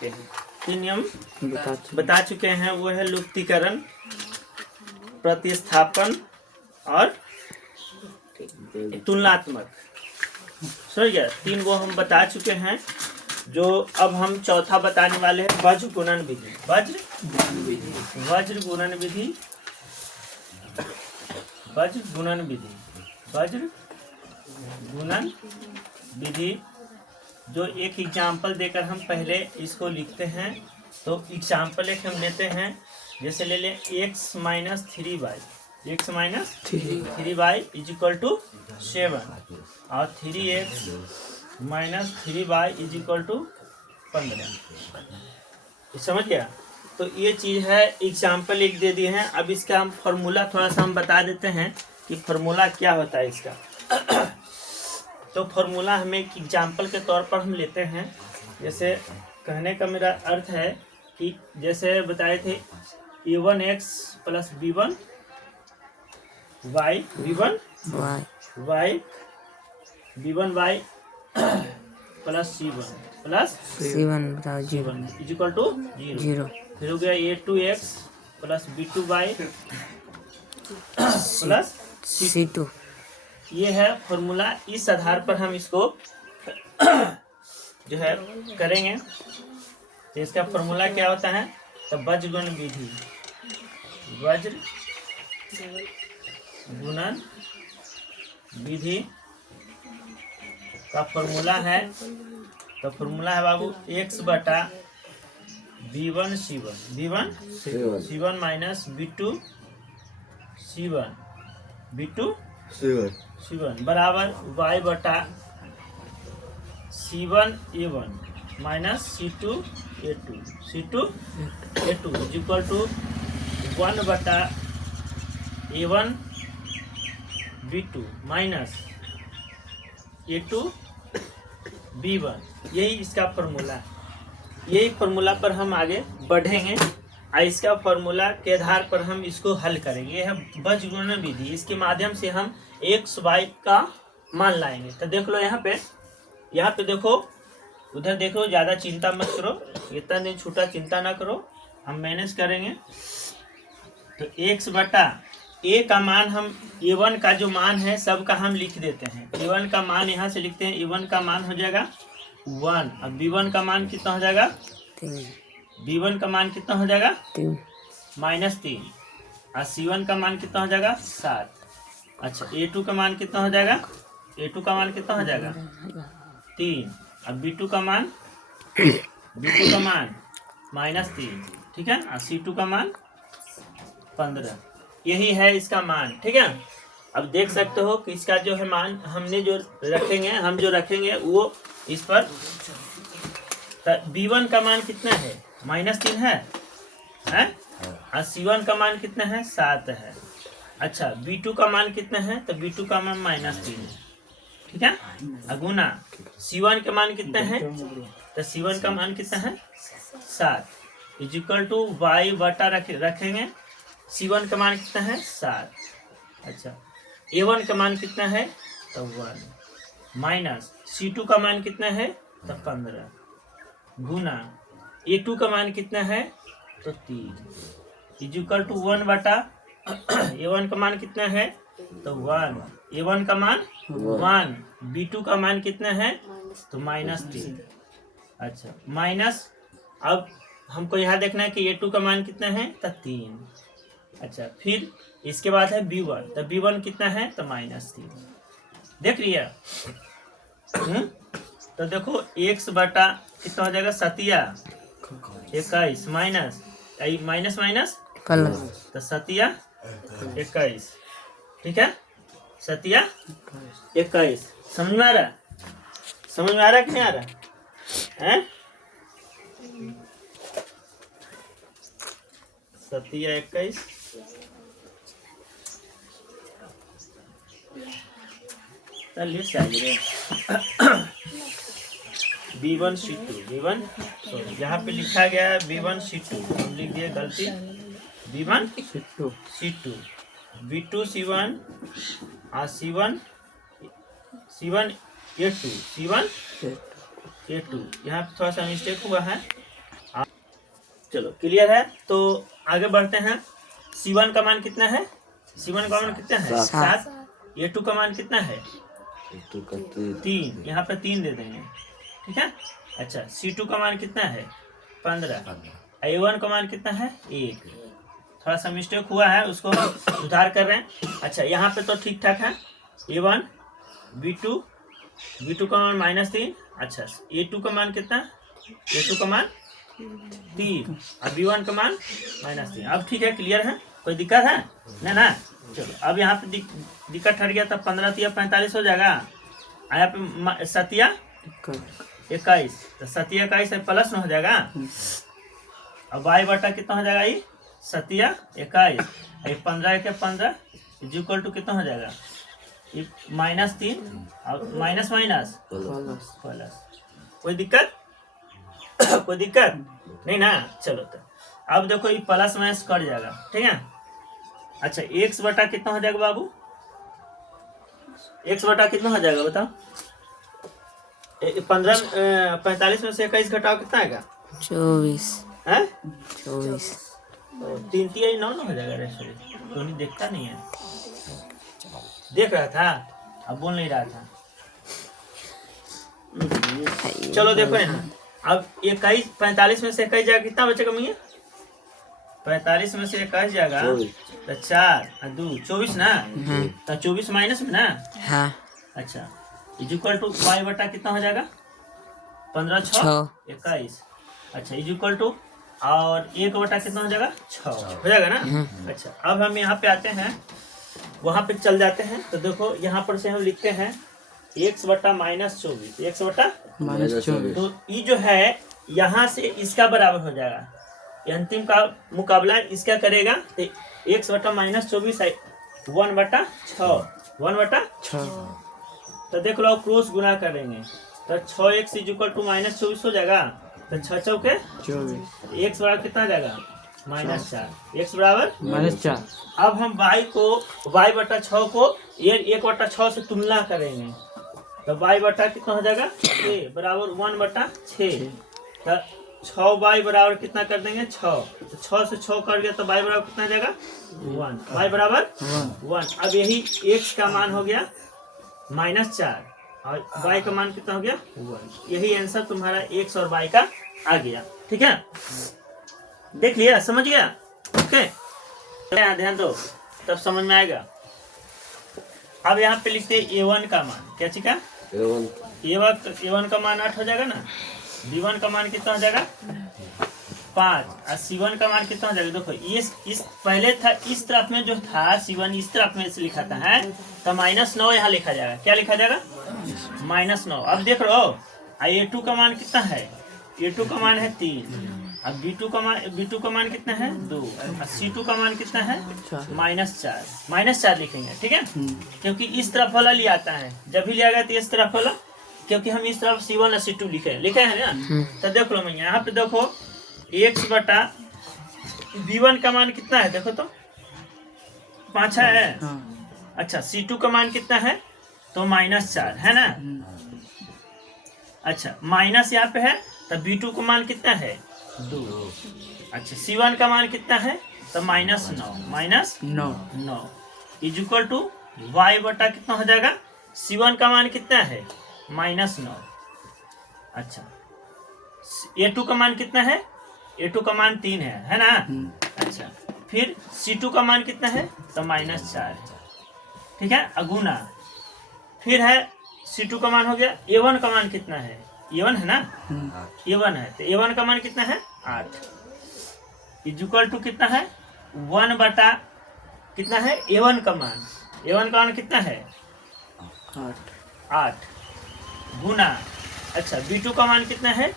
तीन नियम बता चुके हैं। वो है लुप्तीकरण, प्रतिस्थापन और तुलनात्मक। समझ गया? तीन वो हम बता चुके हैं। जो अब हम चौथा बताने वाले हैं वज्र गुणन विधि। वज्र गुणन विधि, वज्र गुणन विधि, वज्र गुणन विधि। जो एक एग्जाम्पल देकर हम पहले इसको लिखते हैं। तो एग्जाम्पल एक हम लेते हैं, जैसे ले लें x minus 3y, x minus 3y is equal to 7 और 3x minus 3y is equal to 15। समझ गया? तो ये चीज़ है, एग्जाम्पल एक दे दिए हैं। अब इसका हम फॉर्मूला थोड़ा सा हम बता देते हैं कि फॉर्मूला क्या होता है इसका। तो फॉर्मूला हमें एक एग्जाम्पल के तौर पर हम लेते हैं। जैसे कहने का मेरा अर्थ है कि जैसे बताए थे a1x plus b1 y, b1 y, b1 y plus c1 is equal to 0। फिर हो गया a2x plus b2y plus c2। ये है फॉर्मूला। इस आधार पर हम इसको जो है करेंगे। तो इसका फॉर्मूला क्या होता है? तो वज्र गुणन विधि, वज्र गुणन विधि का फॉर्मूला है। तो फॉर्मूला है बाबू x बटा b1 c1 minus b2 c1 बराबर y बटा c1 a1 minus c2 a2 is equal to 1 बटा a1 b2 minus a2 b1। यही इसका फॉर्मूला है। यही फॉर्मूला पर हम आगे बढ़ेंगे और इसका फॉर्मूला के आधार पर हम इसको हल करेंगे। यह है वज्र गुणन विधि। इसके माध्यम से हम x y का मान लाएंगे। तो देख लो यहाँ पे देखो, उधर देखो, ज़्यादा चिंता मत करो, इतना दिन छूटा चिंता ना करो, हम मैनेज करेंगे। तो x बटा a का मान, हम a1 का जो मान है सबका हम लिख देते हैं। a1 का मान यहाँ से लिखते हैं। a1 का मान हो जाएगा 1। अब b1 का मान कितना हो जाएगा? b1 का मान कितना हो जाएगा? -3। और c1 का मान कितना हो जाएगा? 7। अच्छा, a2 का मान कितना हो जाएगा? a2 का मान कितना हो जाएगा? 3। अब b2 का मान -3, ठीक है। और c2 का मान 15। यही है इसका मान, ठीक है। अब देख सकते हो कि इसका जो है मान हमने जो रखेंगे वो इस पर। b1 का मान कितना है? -3 है? और c1 का मान कितना है? 7 है। अच्छा, b2 का मान कितना है? तो b2 का मान -3 है, ठीक है। अगुना c1 का मान कितना है? तो c1 का मान कितना है? 7 इज इक्वल टू y बटा रखेंगे। c1 का मान कितना है? 7। अच्छा, a1 का मान कितना है? तो 1 माइनस c2 का मान कितना है? तो 15 गुना a2 का मान कितना है? तो 3 इज इक्वल टू 1 बटा a1 का मान कितना है? तो 1। a1 का मान 1, b2 का मान कितना है? तो -3। अच्छा, माइनस, अब हमको यहाँ देखना है कि a2 का मान कितना है? तो 3। अच्छा, फिर इसके बाद है b1। तो b1 कितना है? तो -3। देख रही है? तो देखो x बटा कितना हो जाएगा? 21 माइनस तो 21, ठीक है। 21 समझ में आ रहा कि नहीं आ रहा है? 21 B1 C2 यहाँ पे लिखा गया है B1 C2, हम लिख दिए गलती। B1 C2 B2 C1 और C1 A2 यहाँ पे थोड़ा सा मिस्टेक हुआ है, चलो क्लियर है। तो आगे बढ़ते हैं। C1 का मान कितना है? C1 का मान कितना है? 7। A2 का मान कितना है? 3। यहाँ पे 3 दे देंगे, ठीक है। अच्छा, C2 का मान कितना है? 15। A1 का मान कितना है? 1। थोड़ा सा मिस्टेक हुआ है, उसको सुधार कर रहे हैं। अच्छा, यहाँ पे तो ठीक ठाक है। A1, B2 का मान -3। अच्छा, A2 का मान कितना? A2 का मान 3 और B1 का मान -3। अब ठीक है, क्लियर है, कोई दिक्कत है ना? चलो, अब यहाँ पे दिक्कत हट गया। तब 15 तिया 45 हो जाएगा। यहाँ पे सतिया 21, तो सतिया 21 प्लस में हो जाएगा। अब y बटा कितना हो जाएगा? ये सतिया 21, 15 के 15 इक्वल टू कितना हो जाएगा? ये -3 और माइनस प्लस। कोई दिक्कत? कोई दिक्कत नहीं ना? चलो, तो अब देखो ये प्लस माइनस कट जाएगा, ठीक है। अच्छा, x बटा कितना हो जाएगा बाबू? x बटा कितना हो जाएगा बताओ? 45 में से 21 घटाओ कितना आएगा? 24 है 24 3 3 9 हो जाएगा। रे सॉरी, तो नहीं देखता नहीं है, देख रहा था, अब बोल नहीं रहा था। चलो देखो यहाँ, अब 21 45 में से 21 जाएगा, कितना बचेगा भैया? 45 में से 21 जाएगा तो 4 और 2 24 ना? तो 24 माइनस में ना? हाँ। अच्छा, इक्वल टू y बटा कितना हो जाएगा? 15 6 21। अच्छा, इक्वल टू और 1 बटा कितना हो जाएगा? 6 हो जाएगा ना? अच्छा, अब हम यहाँ पे आते हैं, वहाँ पे चल जाते हैं। तो देखो यहाँ पर से हम लिखते हैं x बटा -24, x बटा -24। तो ये जो है यहाँ से इसका बराबर हो जाएगा। अंतिम का मुकाबला इसका करेगा तो x बटा -24 है 1/6 1/6। तो देख लो, क्रॉस गुना करेंगे तो 6x इक्वल टू -24 हो जाएगा। तो 6 चौके 24, x बराबर कितना आ जाएगा? -4, x बराबर -4। अब हम y को y बटा 6 को 1/6 से तुलना करेंगे। तो y बटा कितना हो जाएगा? 6 बराबर 1/6। तो 6y बराबर कितना कर देंगे? 6। तो 6 से 6 कर गया तो y बराबर कितना आ जाएगा? 1। y बराबर 1। अब यही x का मान हो गया -4 और y का मान कितना हो गया? 1। यही आंसर तुम्हारा x और y का आ गया, ठीक है। देख लिया, समझ गया? ओके, ध्यान दो, तब समझ में आएगा। अब यहाँ पे लिखते हैं A1 का मान, क्या चीज का? A1 का मान 8 हो जाएगा ना? B1 का मान कितना हो जाएगा? 5 और C1 का मान कितना हो जाएगा? देखो, इस पहले था इस तरफ में जो था C1 इस तरफ में से लिखा था है, तो -9 यहाँ लिखा जाएगा। क्या लिखा जाएगा? -9। अब देख लो, A2 का मान कितना है? A2 का मान है 3 और B2 का मान कितना है? 2 और C2 का मान कितना है? -4 लिखेंगे, ठीक है। क्योंकि इस तरफ वाला लिया आता है, जब भी लिया गया तो इस तरफ वाला, क्योंकि हम इस तरफ C1 और C2 लिखे हैं ना। तो देख लो, मैं यहाँ पे देखो x बटा B1 का मान कितना है? देखो तो 5 है। अच्छा, C2 का मान कितना है? तो -4 है ना? अच्छा, माइनस यहाँ पे है, तो B2 का मान कितना है? 2। अच्छा, C1 का मान कितना है? तो -9 इक्वल टू y बटा कितना हो जाएगा? C1 का मान कितना है? -9। अच्छा, A2 का मान कितना है? A2 का मान 3 है ना? अच्छा, फिर C2 का मान कितना है? तो -4, ठीक है, अगुना। फिर है C2 का मान हो गया। A1 का मान कितना है? A1 है ना? A1 है, तो A1 का मान कितना है? 8 इक्वल टू कितना है? 1 बटा कितना है? A1 का मान कितना है? 8 गुना। अच्छा, B2 का मान कितना है?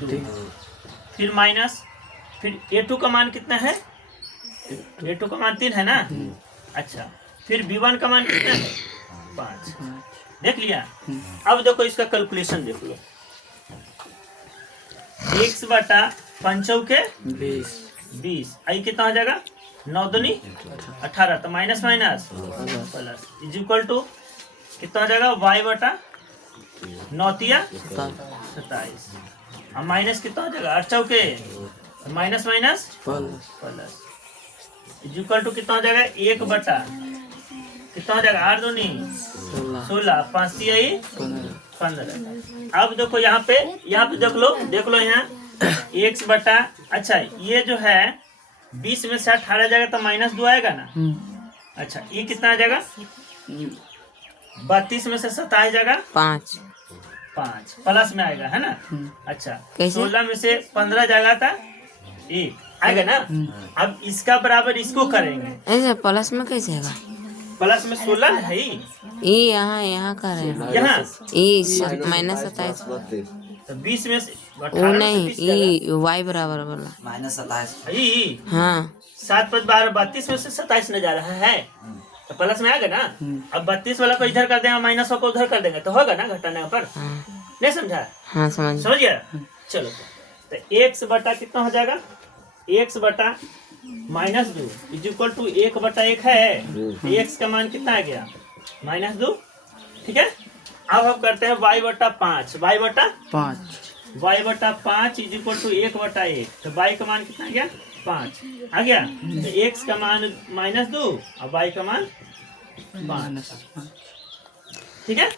2 फिर माइनस, फिर A2 का मान कितना है? A2 का मान 3 है ना? अच्छा, फिर B1 का मान कितना है? 5। देख लिया? अब देखो इसका कैलकुलेशन देख लो। x बटा 5 के 20 आई कितना हो जाएगा? 9 दूनी 18, तो माइनस प्लस इक्वल टू कितना हो जाएगा? y बटा 9 तिया 27 और माइनस कितना हो जाएगा? 8 चौके minus minus plus plus equal to कितना हो जाएगा 1 बटा कितना हो जाएगा 8 दूनी 16 16 5 आई 15 15। अब देखो यहाँ पे देख लो यहाँ x बटा अच्छा ये जो है 20 में से 18 जाएगा तो -2 आएगा ना। अच्छा ये कितना आ जाएगा 32 में से 27 जाएगा 5 5 प्लस में आएगा है ना। अच्छा कैसे? 16 में से 15 जाएगा था 1 आएगा ना। अब इसका बराबर इसको करेंगे ऐसे प्लस में कैसे आएगा? प्लस में 16 है ही ये यहाँ कर रहे हैं यहाँ ये -27 तो 20 में से वो 18 में से नहीं 20 जाएगा। ये y बराबर वाला ये हाँ 7 5 12 32 में से 27 न जा रहा है तो प्लस में आएगा ना। अब 32 वाला को इधर कर देंगे माइनस को उधर कर देंगे तो होगा ना घटाने पर। हाँ नहीं समझा? हाँ समझ गया। चलो तो x बटा कितना हो जाएगा x बटा -2 इज इक्वल टू 1 बटा 1 है। x का मान कितना आ गया -2। ठीक है अब हम करते हैं y बटा 5 y बटा 5 इज इक्वल टू 1 बटा 1 तो y का मान कितना आ गया 5 आ गया। तो x का मान -2 और y का मान 5। ठीक है।